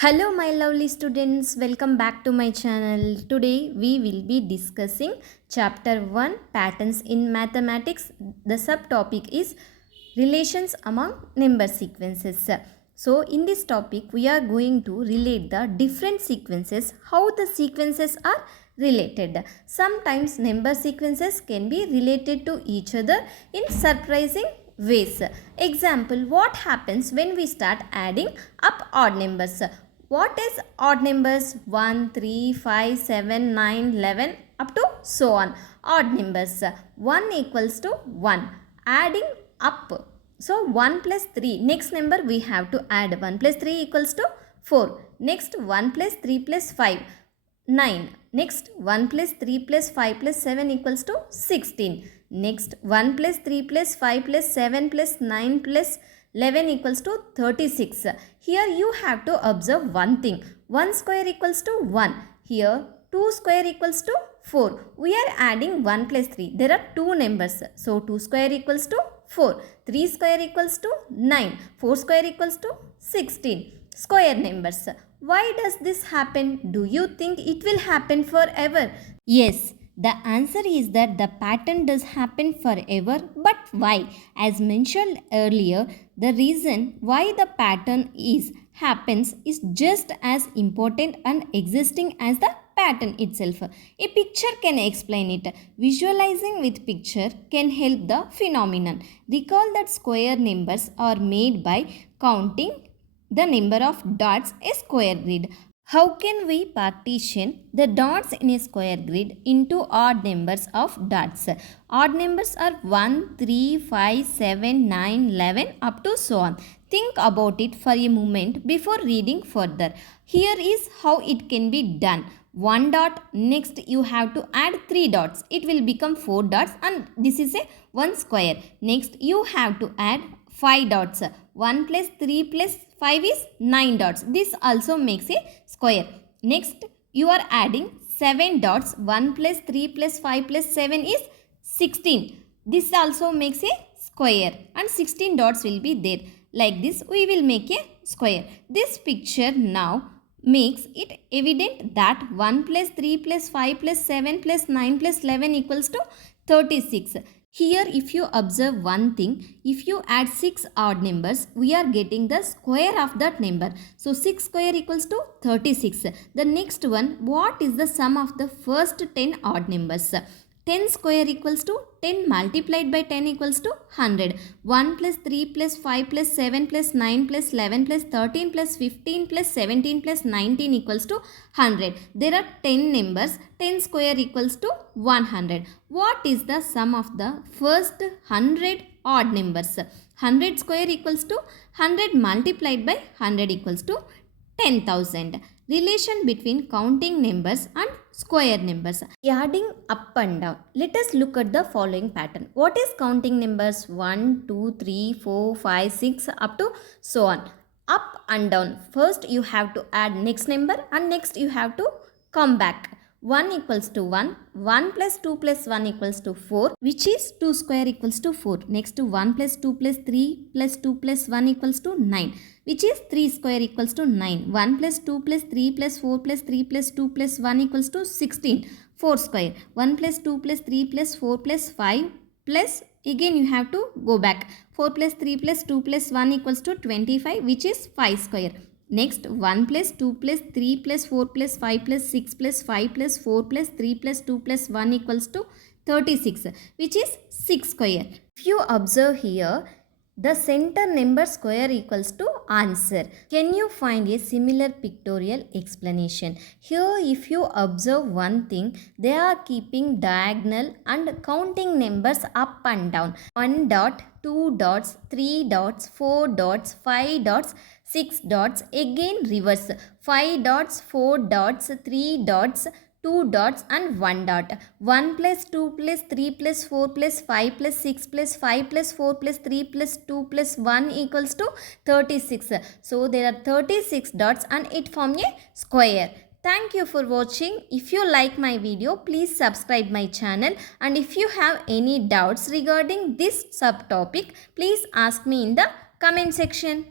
Hello my lovely students, welcome back to my channel. Today we will be discussing chapter 1 patterns in mathematics. The subtopic is relations among number sequences. So in this topic we are going to relate the different sequences, how the sequences are related. Sometimes number sequences can be related to each other in surprising ways. Example, what happens when we start adding up odd numbers? What is odd numbers? 1, 3, 5, 7, 9, 11 up to so on. Odd numbers. 1 equals to 1. Adding up. So 1 plus 3. Next number we have to add. 1 plus 3 equals to 4. Next 1 plus 3 plus 5. 9. Next 1 plus 3 plus 5 plus 7 equals to 16. Next 1 plus 3 plus 5 plus 7 plus 9 plus 11 equals to 36. Here you have to observe one thing. 1 square equals to 1. Here 2 square equals to 4. We are adding 1 plus 3. There are two numbers. So 2 square equals to 4. 3 square equals to 9. 4 square equals to 16. Square numbers. Why does this happen? Do you think it will happen forever? Yes. The answer is that the pattern does happen forever, but why? As mentioned earlier, the reason why the pattern happens is just as important and existing as the pattern itself. A picture can explain it. Visualizing with picture can help the phenomenon. Recall that square numbers are made by counting the number of dots a square grid. How can we partition the dots in a square grid into odd numbers of dots? Odd numbers are 1, 3, 5, 7, 9, 11 up to so on. Think about it for a moment before reading further. Here is how it can be done. 1 dot, next you have to add 3 dots. It will become 4 dots and this is a 1 square. Next you have to add 5 dots. 1 plus 3 plus 5 is 9 dots. This also makes a square. Next, you are adding 7 dots. 1 plus 3 plus 5 plus 7 is 16. This also makes a square and 16 dots will be there. Like this, we will make a square. This picture now makes it evident that 1 plus 3 plus 5 plus 7 plus 9 plus 11 equals to 36. Here if you observe one thing, if you add 6 odd numbers, we are getting the square of that number. So 6 square equals to 36. The next one, what is the sum of the first 10 odd numbers? 10 square equals to 10 multiplied by 10 equals to 100. 1 plus 3 plus 5 plus 7 plus 9 plus 11 plus 13 plus 15 plus 17 plus 19 equals to 100. There are 10 numbers. 10 square equals to 100. What is the sum of the first 100 odd numbers? 100 square equals to 100 multiplied by 100 equals to 10,000. Relation between counting numbers and square numbers. Adding up and down. Let us look at the following pattern. What is counting numbers? 1, 2, 3, 4, 5, 6 up to so on. Up and down. First you have to add next number and next you have to come back. 1 equals to 1. 1 plus 2 plus 1 equals to 4, which is 2 square equals to 4. Next to 1 plus 2 plus 3 plus 2 plus 1 equals to 9, which is 3 square equals to 9. 1 plus 2 plus 3 plus 4 plus 3 plus 2 plus 1 equals to 16. 4 square. 1 plus 2 plus 3 plus 4 plus 5 plus again you have to go back. 4 plus 3 plus 2 plus 1 equals to 25, which is 5 square. Next 1 plus 2 plus 3 plus 4 plus 5 plus 6 plus 5 plus 4 plus 3 plus 2 plus 1 equals to 36, which is 6 square. If you observe here, the center number square equals to answer. Can you find a similar pictorial explanation? Here if you observe one thing, they are keeping diagonal and counting numbers up and down. 1 dot, 2 dots, 3 dots, 4 dots, 5 dots, 6 dots, again reverse. 5 dots, 4 dots, 3 dots, 2 dots and 1 dot. 1 plus 2 plus 3 plus 4 plus 5 plus 6 plus 5 plus 4 plus 3 plus 2 plus 1 equals to 36. So there are 36 dots and it forms a square. Thank you for watching. If you like my video, please subscribe my channel, and if you have any doubts regarding this subtopic, please ask me in the comment section.